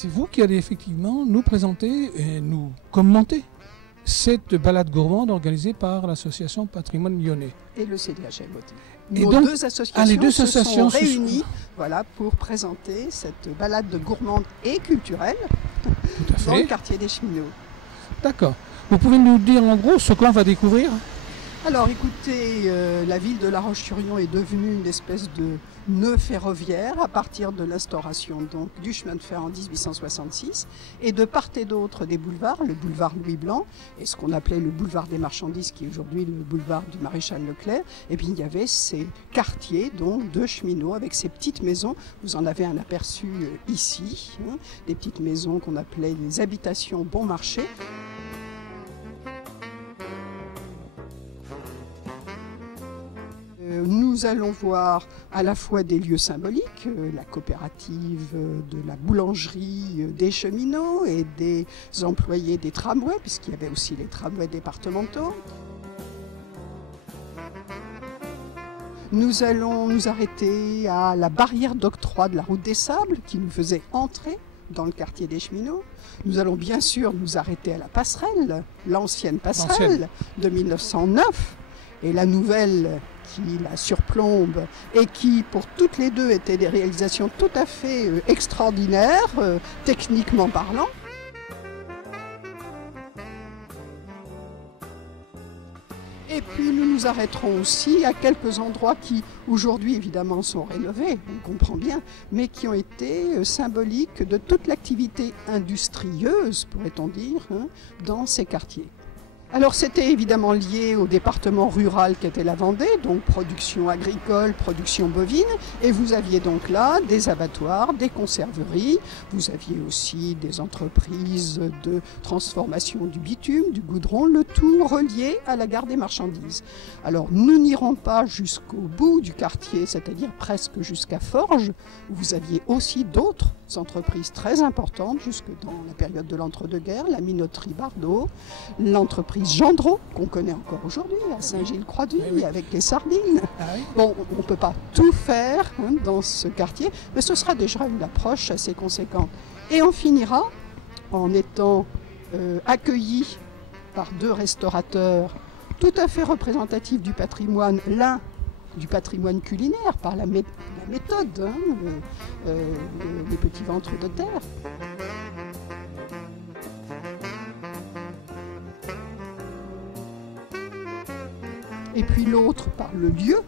C'est vous qui allez effectivement nous présenter et nous commenter cette balade gourmande organisée par l'association Patrimoine Lyonnais. Et le CDHL aussi. Et Nos donc, deux associations se sont réunies voilà, pour présenter cette balade gourmande et culturelle dans le quartier des Cheminots. D'accord. Vous pouvez nous dire en gros ce qu'on va découvrir? Alors écoutez, la ville de La Roche-sur-Yon est devenue une espèce de nœud ferroviaire à partir de l'instauration donc du chemin de fer en 1866 et de part et d'autre des boulevards, le boulevard Louis Blanc et ce qu'on appelait le boulevard des marchandises qui est aujourd'hui le boulevard du Maréchal Leclerc, et puis il y avait ces quartiers donc de cheminots avec ces petites maisons, vous en avez un aperçu ici, hein, des petites maisons qu'on appelait les habitations bon marché. Nous allons voir à la fois des lieux symboliques, la coopérative de la boulangerie des cheminots et des employés des tramways, puisqu'il y avait aussi les tramways départementaux. Nous allons nous arrêter à la barrière d'octroi de la route des Sables qui nous faisait entrer dans le quartier des cheminots. Nous allons bien sûr nous arrêter à la passerelle, l'ancienne passerelle de 1909 et la nouvelle qui la surplombe et qui, pour toutes les deux, étaient des réalisations tout à fait extraordinaires, techniquement parlant. Et puis nous nous arrêterons aussi à quelques endroits qui, aujourd'hui, évidemment, sont rénovés, on comprend bien, mais qui ont été symboliques de toute l'activité industrieuse, pourrait-on dire, hein, dans ces quartiers. Alors c'était évidemment lié au département rural qu'était la Vendée, donc production agricole, production bovine, et vous aviez donc là des abattoirs, des conserveries, vous aviez aussi des entreprises de transformation du bitume, du goudron, le tout relié à la gare des marchandises. Alors nous n'irons pas jusqu'au bout du quartier, c'est-à-dire presque jusqu'à Forges, où vous aviez aussi d'autres entreprises très importantes jusque dans la période de l'entre-deux-guerres, la minoterie Bardot, l'entreprise Gendreau, qu'on connaît encore aujourd'hui, à Saint-Gilles-Croix-d'Uy, avec les sardines. Bon, on ne peut pas tout faire hein, dans ce quartier, mais ce sera déjà une approche assez conséquente. Et on finira en étant accueillis par deux restaurateurs tout à fait représentatifs du patrimoine, l'un du patrimoine culinaire par la méthode, hein, les petits ventres de terre. Et puis l'autre par le lieu,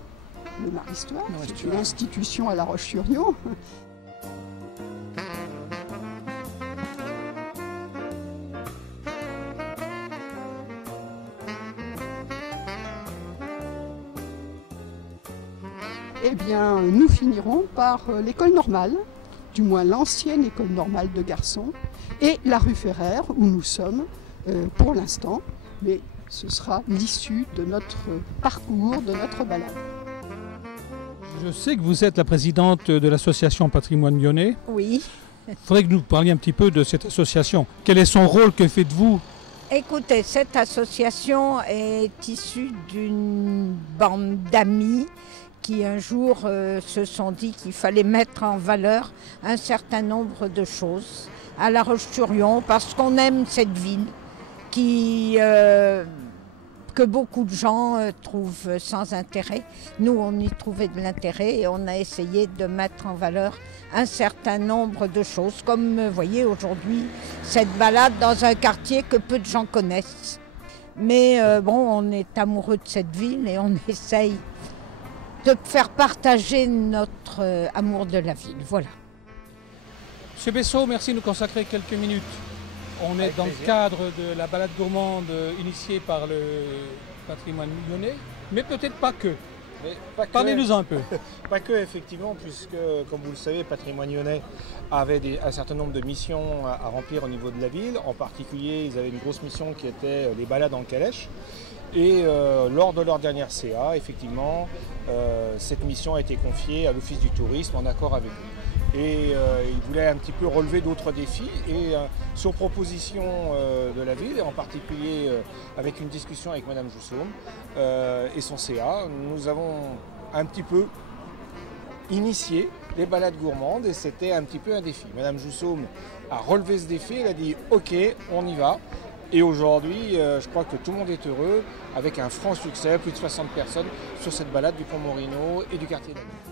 le Maristoire, c'est une institution à La Roche-sur-Yon. Eh bien, nous finirons par l'école normale, du moins l'ancienne école normale de garçons, et la rue Ferrer, où nous sommes pour l'instant, mais ce sera l'issue de notre parcours, de notre balade. Je sais que vous êtes la présidente de l'association Patrimoine Lyonnais. Oui. Il faudrait que nous parliez un petit peu de cette association. Quel est son rôle? Que faites-vous? Écoutez, cette association est issue d'une bande d'amis qui un jour se sont dit qu'il fallait mettre en valeur un certain nombre de choses à La Roche-sur-Yon parce qu'on aime cette ville que beaucoup de gens trouvent sans intérêt. Nous, on y trouvait de l'intérêt et on a essayé de mettre en valeur un certain nombre de choses, comme vous voyez aujourd'hui, cette balade dans un quartier que peu de gens connaissent. Mais bon, on est amoureux de cette ville et on essaye de faire partager notre amour de la ville. Voilà. Monsieur Bessot, merci de nous consacrer quelques minutes. On est dans le cadre de la balade gourmande initiée par le patrimoine lyonnais, mais peut-être pas que. Parlez-nous un peu. Pas que, effectivement, puisque, comme vous le savez, Patrimoine Lyonnais avait un certain nombre de missions à remplir au niveau de la ville. En particulier, ils avaient une grosse mission qui était les balades en calèche. Et lors de leur dernière CA, effectivement, cette mission a été confiée à l'Office du tourisme en accord avec eux. Et ils voulaient un petit peu relever d'autres défis. Et sur proposition de la ville, et en particulier avec une discussion avec Madame Joussoum et son CA, nous avons un petit peu initié les balades gourmandes et c'était un petit peu un défi. Madame Joussoum a relevé ce défi, elle a dit ok, on y va. Et aujourd'hui, je crois que tout le monde est heureux, avec un franc succès, plus de 60 personnes sur cette balade du Pont Morino et du quartier de la Ville.